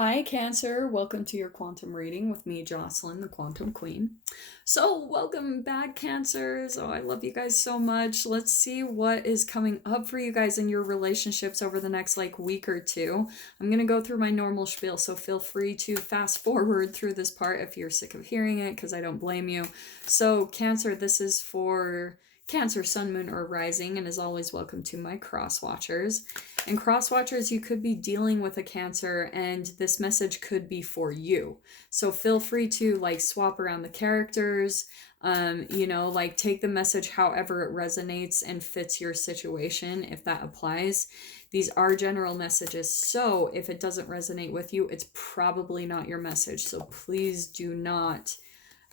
Hi, Cancer. Welcome to your quantum reading with me, Jocelyn, the Quantum Queen. So, welcome back, Cancers. Oh, I love you guys so much. Let's see what is coming up for you guys in your relationships over the next week or two. I'm going to go through my normal spiel, so feel free to fast forward through this part if you're sick of hearing it, because I don't blame you. So, Cancer, this is for Cancer, Sun, Moon, or Rising, and as always, welcome to my cross watchers. And cross watchers, you could be dealing with a Cancer, and this message could be for you. So feel free to swap around the characters, take the message however it resonates and fits your situation, if that applies. These are general messages, so if it doesn't resonate with you, it's probably not your message. So please do not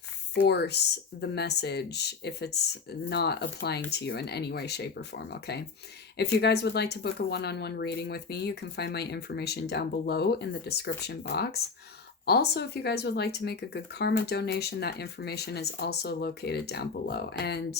force the message if it's not applying to you in any way, shape, or form, okay? If you guys would like to book a one-on-one reading with me, you can find my information down below in the description box. Also, if you guys would like to make a good karma donation, that information is also located down below. And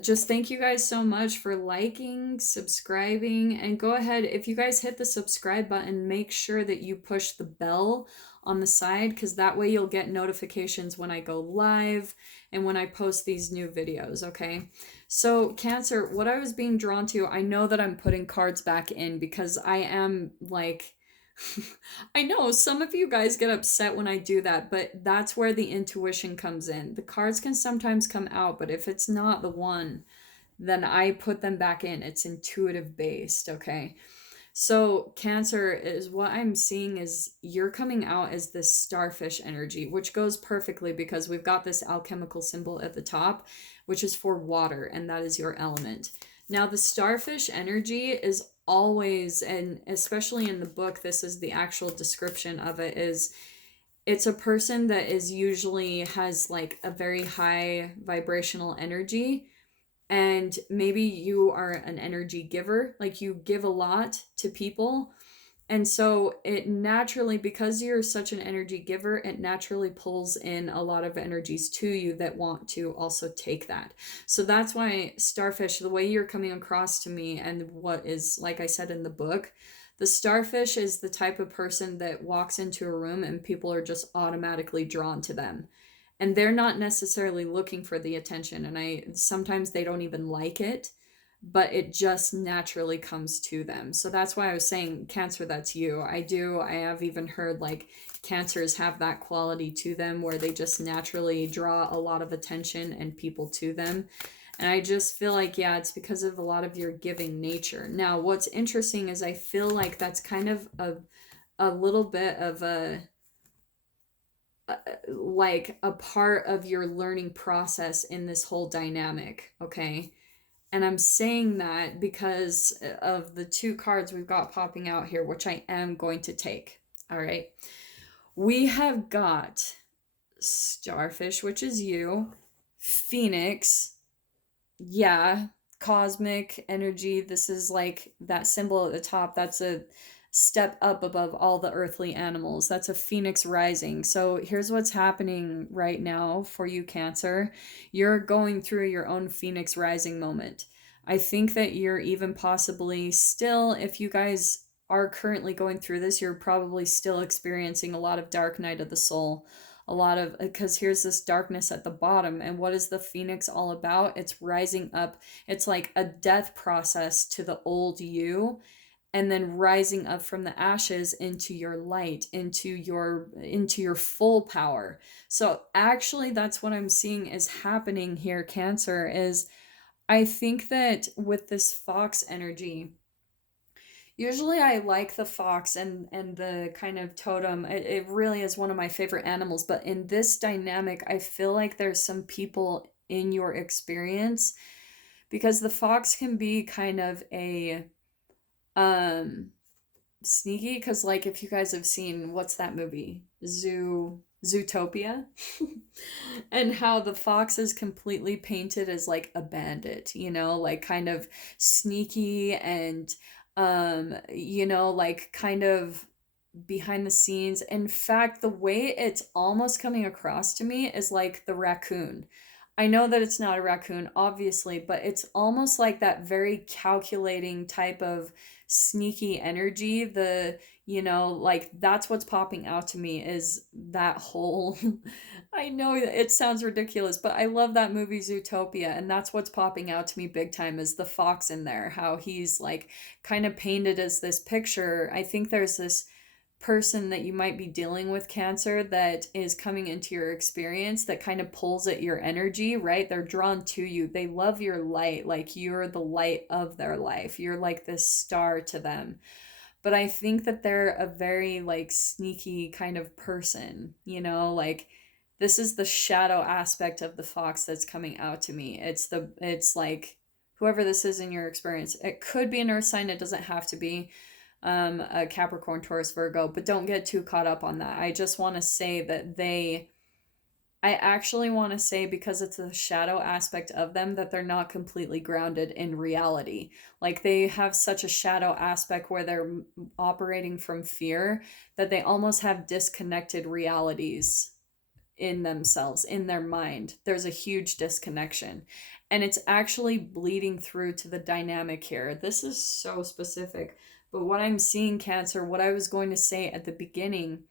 just thank you guys so much for liking, subscribing, and go ahead, if you guys hit the subscribe button, make sure that you push the bell on the side, because that way you'll get notifications when I go live and when I post these new videos, okay? So Cancer, what I was being drawn to, I know that I'm putting cards back in because I am I know some of you guys get upset when I do that, but that's where the intuition comes in. The cards can sometimes come out, but if it's not the one, then I put them back in. It's intuitive based, okay? So Cancer, is what I'm seeing is you're coming out as this starfish energy, which goes perfectly because we've got this alchemical symbol at the top, which is for water, and that is your element. Now, the starfish energy is always, and especially in the book, this is the actual description of it, is it's a person that is usually has a very high vibrational energy, and maybe you are an energy giver, you give a lot to people, and so it naturally, because you're such an energy giver, it naturally pulls in a lot of energies to you that want to also take that. So that's why starfish, the way you're coming across to me, and what is, like I said in the book, the starfish is the type of person that walks into a room and people are just automatically drawn to them, and they're not necessarily looking for the attention, and sometimes they don't even like it, but it just naturally comes to them. So that's why I was saying, Cancer, that's you. I have even heard Cancers have that quality to them where they just naturally draw a lot of attention and people to them. And I just feel yeah, it's because of a lot of your giving nature. Now, what's interesting is I feel that's kind of a little bit of a part of your learning process in this whole dynamic, okay? And I'm saying that because of the two cards we've got popping out here, which I am going to take, all right? We have got Starfish, which is you, Phoenix, yeah, cosmic energy. This is that symbol at the top. That's a step up above all the earthly animals. That's a phoenix rising. So here's what's happening right now for you, Cancer. You're going through your own phoenix rising moment. I think that you're even possibly still, if you guys are currently going through this, you're probably still experiencing a lot of dark night of the soul. A lot of, because here's this darkness at the bottom, and what is the phoenix all about? It's rising up. It's like a death process to the old you, and then rising up from the ashes into your light, into your full power. So actually that's what I'm seeing is happening here, Cancer, is I think that with this fox energy, usually I like the fox and the kind of totem. It really is one of my favorite animals, but in this dynamic, I feel like there's some people in your experience, because the fox can be kind of a sneaky, because if you guys have seen, what's that movie, Zootopia, and how the fox is completely painted as a bandit, kind of sneaky and kind of behind the scenes. In fact, the way it's almost coming across to me is like the raccoon. I know that it's not a raccoon, obviously, but it's almost like that very calculating type of sneaky energy. Like that's what's popping out to me is that whole. I know it sounds ridiculous, but I love that movie Zootopia, and that's what's popping out to me big time is the fox in there, how he's like kind of painted as this picture. I think there's this person that you might be dealing with cancer that is coming into your experience that kind of pulls at your energy, right? They're drawn to you. They love your light, like you're the light of their life. You're like this star to them. But I think that they're a very like sneaky kind of person, like this is the shadow aspect of the fox that's coming out to me. It's like whoever this is in your experience. It could be an earth sign, it doesn't have to be a Capricorn, Taurus, Virgo, but don't get too caught up on that. I just want to say that I actually want to say, because it's a shadow aspect of them, that they're not completely grounded in reality. Like they have such a shadow aspect where they're operating from fear that they almost have disconnected realities in themselves, in their mind. There's a huge disconnection. And it's actually bleeding through to the dynamic here. This is so specific. But what I'm seeing, Cancer, what I was going to say at the beginning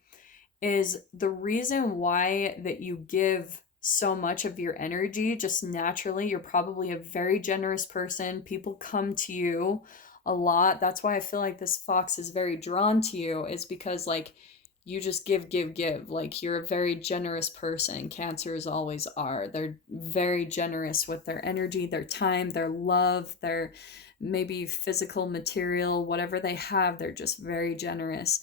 is the reason why that you give so much of your energy just naturally. You're probably a very generous person. People come to you a lot. That's why I feel like this fox is very drawn to you, is because like you just give, give, give. Like you're a very generous person. Cancers always are. They're very generous with their energy, their time, their love, their maybe physical, material, whatever they have. They're just very generous,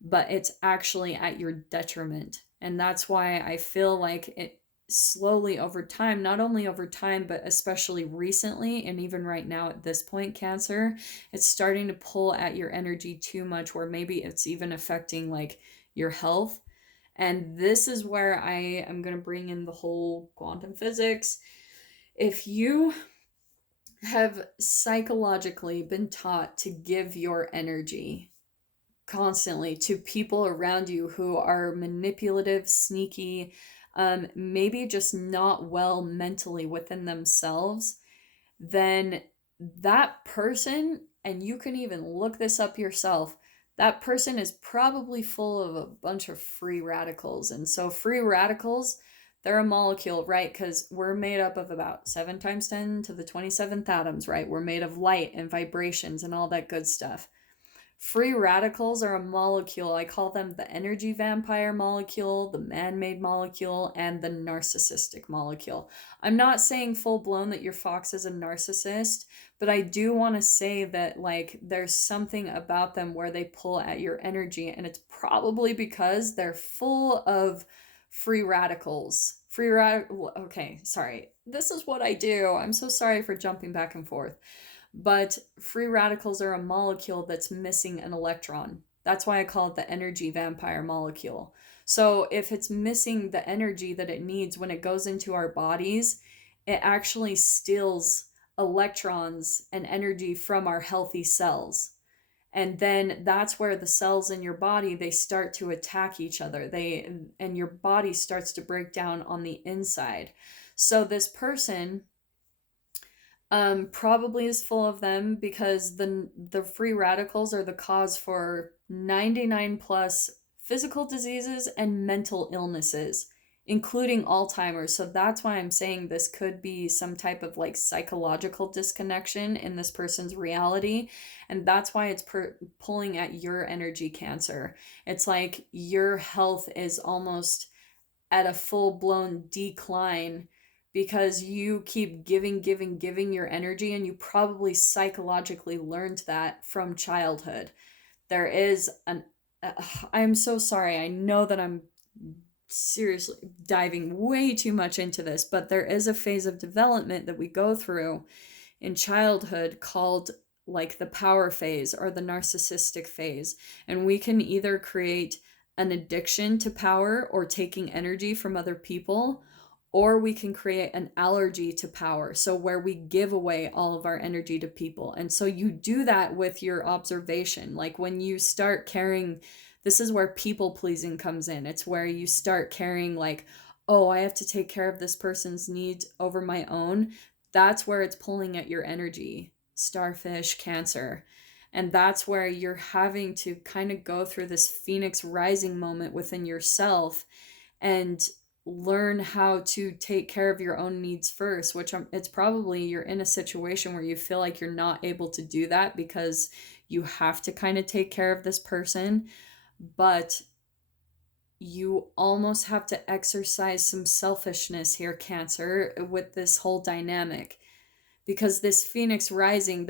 but it's actually at your detriment. And that's why I feel like it slowly over time, not only over time, but especially recently, and even right now at this point, Cancer, it's starting to pull at your energy too much, where maybe it's even affecting like your health. And this is where I am going to bring in the whole quantum physics. If you have psychologically been taught to give your energy constantly to people around you who are manipulative, sneaky, maybe just not well mentally within themselves, then that person, and you can even look this up yourself, that person is probably full of a bunch of free radicals. And so, free radicals, they're a molecule, right? Because we're made up of about 7 times 10 to the 27th atoms, right? We're made of light and vibrations and all that good stuff. Free radicals are a molecule. I call them the energy vampire molecule, the man-made molecule, and the narcissistic molecule. I'm not saying full blown that your fox is a narcissist, but I do want to say that like there's something about them where they pull at your energy, and it's probably because they're full of free radicals. Okay, sorry. This is what I do. I'm so sorry for jumping back and forth. But free radicals are a molecule that's missing an electron. That's why I call it the energy vampire molecule. So if it's missing the energy that it needs when it goes into our bodies, it actually steals electrons and energy from our healthy cells. And then that's where the cells in your body, they start to attack each other. And your body starts to break down on the inside. So this person probably is full of them, because the free radicals are the cause for 99 plus physical diseases and mental illnesses, including Alzheimer's. So that's why I'm saying this could be some type of like psychological disconnection in this person's reality. And that's why it's pulling at your energy, Cancer. It's like your health is almost at a full blown decline because you keep giving your energy, and you probably psychologically learned that from childhood. There is I'm so sorry. I know that I'm seriously diving way too much into this, but there is a phase of development that we go through in childhood called like the power phase or the narcissistic phase. And we can either create an addiction to power or taking energy from other people, or we can create an allergy to power. So where we give away all of our energy to people. And so you do that with your observation. Like when you start caring, this is where people pleasing comes in. It's where you start caring like, oh, I have to take care of this person's needs over my own, that's where it's pulling at your energy. Starfish, Cancer. And that's where you're having to kind of go through this phoenix rising moment within yourself and learn how to take care of your own needs first, which it's probably you're in a situation where you feel like you're not able to do that because you have to kind of take care of this person, but you almost have to exercise some selfishness here, Cancer, with this whole dynamic, because this phoenix rising,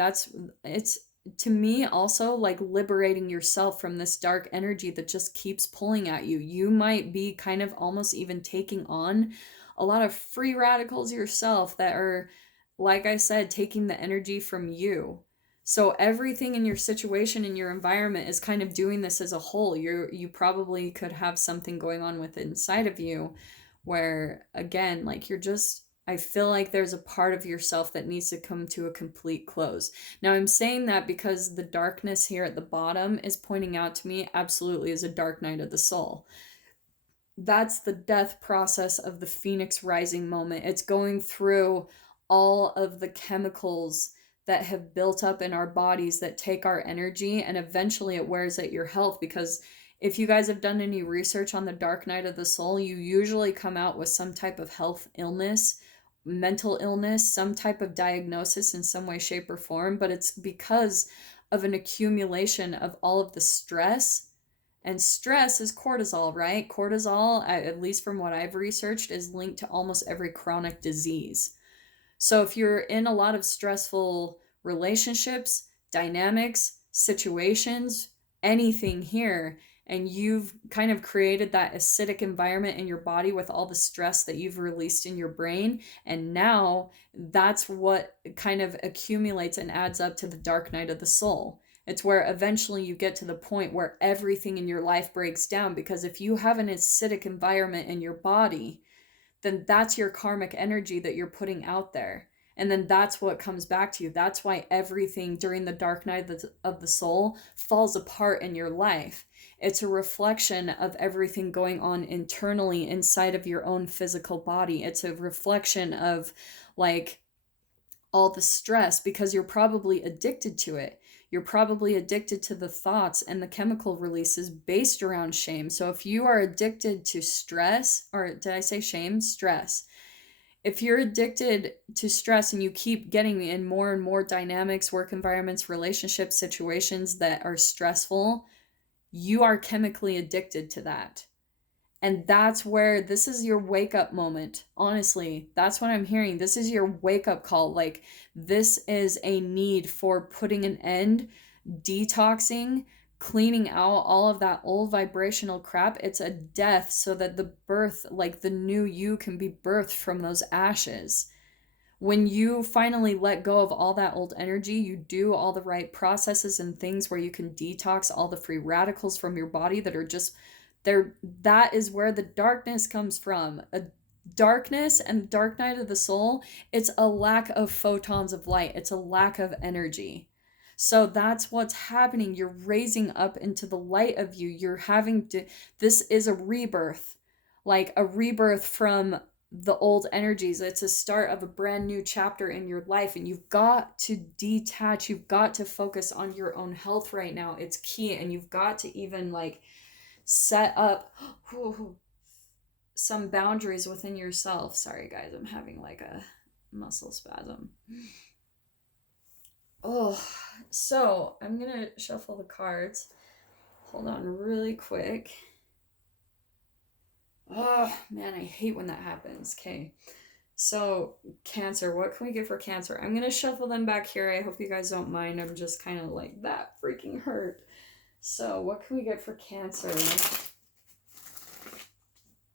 it's to me also like liberating yourself from this dark energy that just keeps pulling at you. You might be kind of almost even taking on a lot of free radicals yourself that are, like I said, taking the energy from you. So everything in your situation, in your environment, is kind of doing this as a whole. You probably could have something going on with inside of you where, again, like you're just, I feel like there's a part of yourself that needs to come to a complete close. Now, I'm saying that because the darkness here at the bottom is pointing out to me absolutely as a dark night of the soul. That's the death process of the phoenix rising moment. It's going through all of the chemicals that have built up in our bodies that take our energy, and eventually it wears at your health. Because if you guys have done any research on the dark night of the soul, you usually come out with some type of health illness, mental illness, some type of diagnosis in some way, shape, or form, but it's because of an accumulation of all of the stress. And stress is cortisol, right? Cortisol, at least from what I've researched, is linked to almost every chronic disease. So if you're in a lot of stressful relationships, dynamics, situations, anything here, and you've kind of created that acidic environment in your body with all the stress that you've released in your brain, and now that's what kind of accumulates and adds up to the dark night of the soul. It's where eventually you get to the point where everything in your life breaks down, because if you have an acidic environment in your body, then that's your karmic energy that you're putting out there. And then that's what comes back to you. That's why everything during the dark night of the soul falls apart in your life. It's a reflection of everything going on internally inside of your own physical body. It's a reflection of like all the stress, because you're probably addicted to it. You're probably addicted to the thoughts and the chemical releases based around shame. So if you are addicted to stress, or did I say shame? Stress. If you're addicted to stress and you keep getting in more and more dynamics, work environments, relationship situations that are stressful, you are chemically addicted to that. And that's where this is your wake up moment. Honestly, that's what I'm hearing. This is your wake up call. Like, this is a need for putting an end, detoxing, cleaning out all of that old vibrational crap. It's a death so that the birth, like the new you, can be birthed from those ashes. When you finally let go of all that old energy, you do all the right processes and things where you can detox all the free radicals from your body that are just there. That is where the darkness comes from. A darkness and dark night of the soul, it's a lack of photons of light. It's a lack of energy. So that's what's happening. You're raising up into the light of you. You're having to, this is a rebirth, like a rebirth from the old energies. It's a start of a brand new chapter in your life, and you've got to detach. You've got to focus on your own health right now. It's key. And you've got to even like set up some boundaries within yourself. Sorry guys, I'm having like a muscle spasm. Oh, so I'm gonna shuffle the cards. Hold on really quick. Oh man, I hate when that happens. Okay, so Cancer, what can we get for Cancer? I'm gonna shuffle them back here. I hope you guys don't mind. I'm just kind of like, that freaking hurt. So what can we get for Cancer?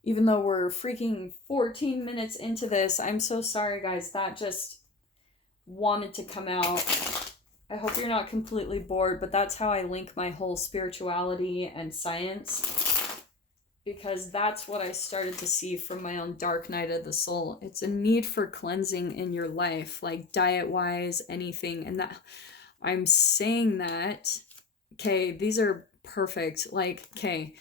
Even though we're freaking 14 minutes into this, I'm so sorry guys, that just wanted to come out. I hope you're not completely bored, but that's how I link my whole spirituality and science, because that's what I started to see from my own dark night of the soul. It's a need for cleansing in your life, like diet-wise, anything. And that I'm saying that, okay, these are perfect. Like, okay,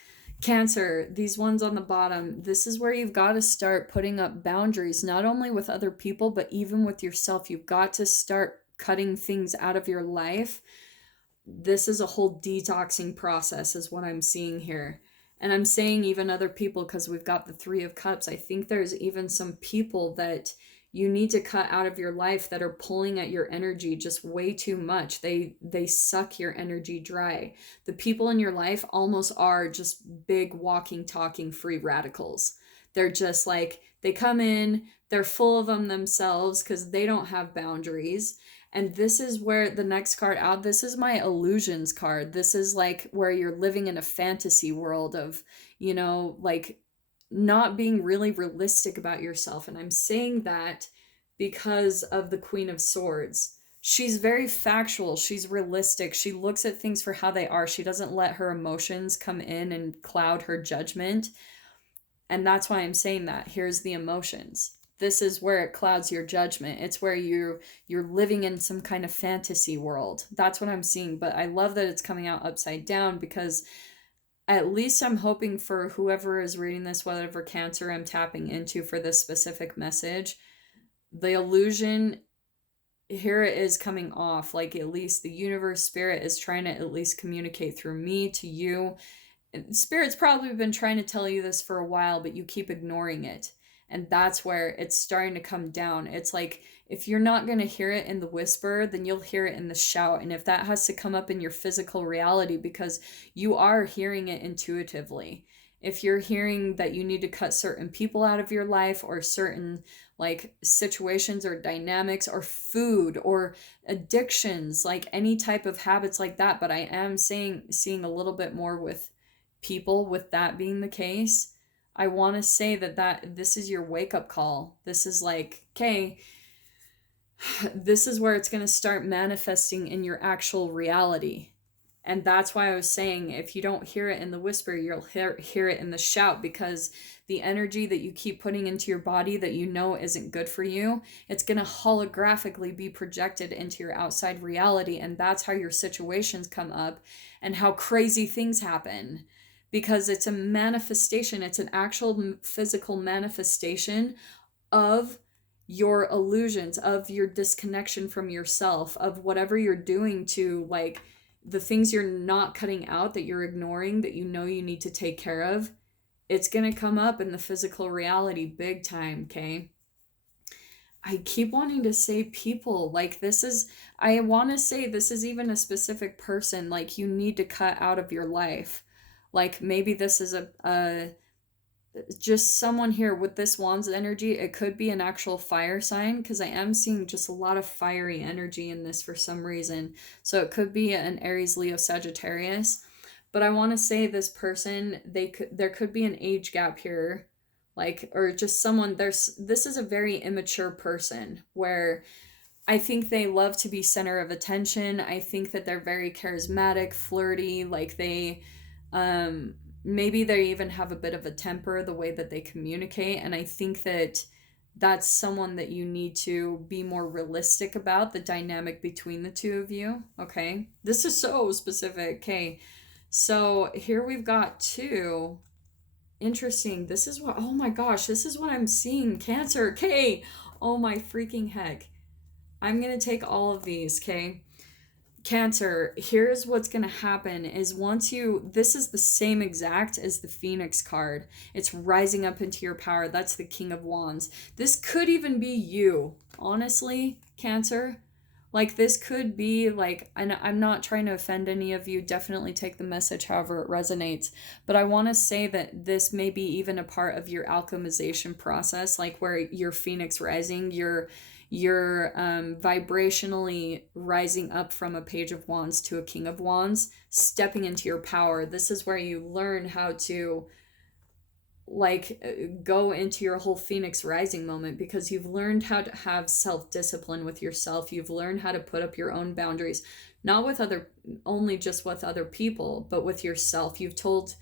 Cancer, these ones on the bottom, this is where you've got to start putting up boundaries, not only with other people, but even with yourself. You've got to start cutting things out of your life. This is a whole detoxing process, is what I'm seeing here. And I'm saying even other people because we've got the Three of Cups. I think there's even some people that you need to cut out of your life that are pulling at your energy just way too much. They suck your energy dry. The people in your life almost are just big walking talking free radicals. They're just like, they come in, they're full of them themselves because they don't have boundaries. And this is where the next card out, this is my illusions card. This is like where you're living in a fantasy world of, like not being really realistic about yourself. And I'm saying that because of the Queen of Swords. She's very factual. She's realistic. She looks at things for how they are. She doesn't let her emotions come in and cloud her judgment. And that's why I'm saying that. Here's the emotions. This is where it clouds your judgment. It's where you're living in some kind of fantasy world. That's what I'm seeing. But I love that it's coming out upside down because at least I'm hoping for whoever is reading this, whatever Cancer I'm tapping into for this specific message, the illusion, here it is coming off. Like at least the universe, spirit is trying to at least communicate through me to you. Spirit's probably been trying to tell you this for a while, but you keep ignoring it. And that's where it's starting to come down. It's like, if you're not going to hear it in the whisper, then you'll hear it in the shout. And if that has to come up in your physical reality, because you are hearing it intuitively. If you're hearing that you need to cut certain people out of your life or certain like situations or dynamics or food or addictions, like any type of habits like that. But I am seeing a little bit more with people with that being the case. I want to say that this is your wake-up call. This is like, okay, this is where it's going to start manifesting in your actual reality. And that's why I was saying, if you don't hear it in the whisper, you'll hear it in the shout, because the energy that you keep putting into your body that you know isn't good for you, it's going to holographically be projected into your outside reality. And that's how your situations come up and how crazy things happen. Because it's a manifestation, it's an actual physical manifestation of your illusions, of your disconnection from yourself, of whatever you're doing to like the things you're not cutting out, that you're ignoring, that you know you need to take care of. It's going to come up in the physical reality big time, okay? I keep wanting to say people, like I want to say this is even a specific person, like you need to cut out of your life. Like maybe this is a just someone here with this Wands energy. It could be an actual fire sign, because I am seeing just a lot of fiery energy in this for some reason. So it could be an Aries, Leo, Sagittarius. But I want to say this person, there could be an age gap here, like, or just someone, this is a very immature person where I think they love to be center of attention. I think that they're very charismatic, flirty, like maybe they even have a bit of a temper, the way that they communicate. And I think that that's someone that you need to be more realistic about the dynamic between the two of you. Okay. This is so specific. Okay. So here we've got two. Interesting. This is what, oh my gosh, this is what I'm seeing. Cancer. Okay. Oh my freaking heck. I'm going to take all of these. Okay. Cancer, here's what's going to happen is this is the same exact as the Phoenix card. It's rising up into your power. That's the King of Wands. This could even be you, honestly, Cancer. Like this could be like, and I'm not trying to offend any of you. Definitely take the message however it resonates. But I want to say that this may be even a part of your alchemization process, like where you're Phoenix rising, you're vibrationally rising up from a Page of Wands to a King of Wands, stepping into your power. This is where you learn how to like go into your whole Phoenix rising moment, because you've learned how to have self-discipline with yourself. You've learned how to put up your own boundaries, not with only just with other people, but with yourself. You've taught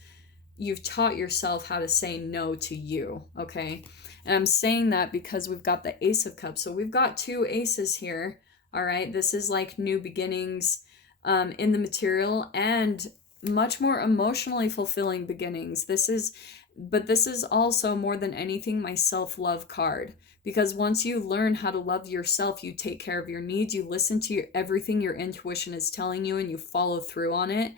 yourself how to say no to you, okay? And I'm saying that because we've got the Ace of Cups. So we've got two aces here, all right? This is like new beginnings in the material and much more emotionally fulfilling beginnings. But this is also more than anything my self-love card. Because once you learn how to love yourself, you take care of your needs, you listen to everything your intuition is telling you, and you follow through on it.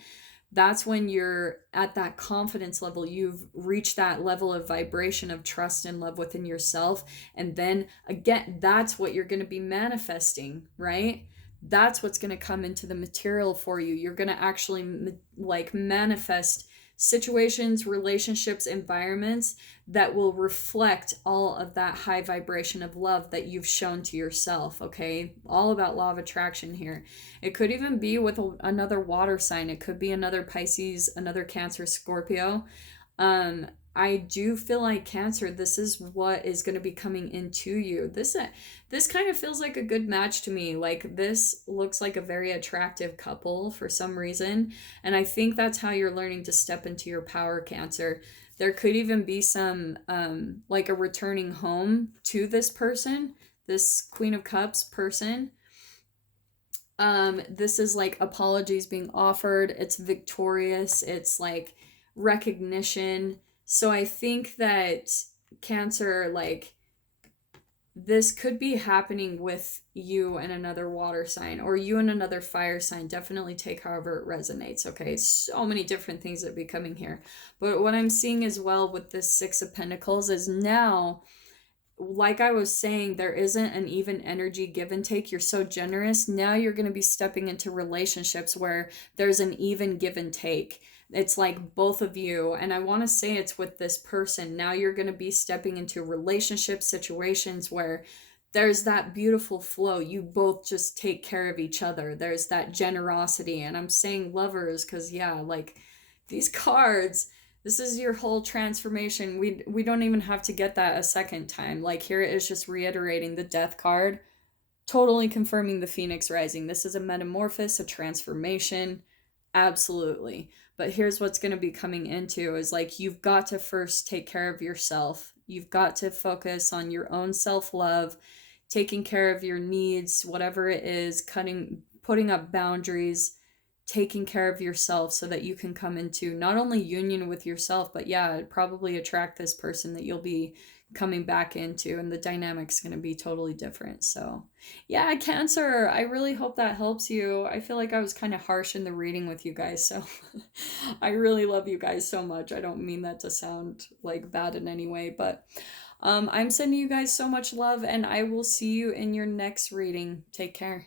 That's when you're at that confidence level. You've reached that level of vibration of trust and love within yourself. And then again, that's what you're going to be manifesting, right? That's what's going to come into the material for you. You're going to actually like manifest situations, relationships, environments that will reflect all of that high vibration of love that you've shown to yourself. Okay, all about law of attraction here. It could even be with another water sign. It could be another Pisces, another Cancer, Scorpio. I do feel like Cancer, this is what is going to be coming into you. This kind of feels like a good match to me. Like, this looks like a very attractive couple for some reason, and I think that's how you're learning to step into your power, Cancer. There could even be some like a returning home to this person, this Queen of Cups person. This is like apologies being offered. It's victorious. It's like recognition. So I think that Cancer, like, this could be happening with you and another water sign, or you and another fire sign. Definitely take however it resonates. Okay, so many different things that be coming here. But what I'm seeing as well with this Six of Pentacles is now, like I was saying, there isn't an even energy give and take. You're so generous. Now you're going to be stepping into relationships where there's an even give and take. It's like both of you, and I want to say it's with this person. Now you're going to be stepping into relationship situations where there's that beautiful flow. You both just take care of each other. There's that generosity. And I'm saying lovers because, yeah, like these cards, this is your whole transformation. We don't even have to get that a second time. Like, here it is just reiterating the Death card, totally confirming the Phoenix Rising. This is a metamorphosis, a transformation. Absolutely. But here's what's going to be coming into is like, you've got to first take care of yourself. You've got to focus on your own self-love, taking care of your needs, whatever it is, putting up boundaries, taking care of yourself so that you can come into not only union with yourself, but yeah, probably attract this person that you'll be coming back into, and the dynamic's going to be totally different. So yeah, Cancer, I really hope that helps you. I feel like I was kind of harsh in the reading with you guys, so I really love you guys so much. I don't mean that to sound like bad in any way, but I'm sending you guys so much love, and I will see you in your next reading. Take care.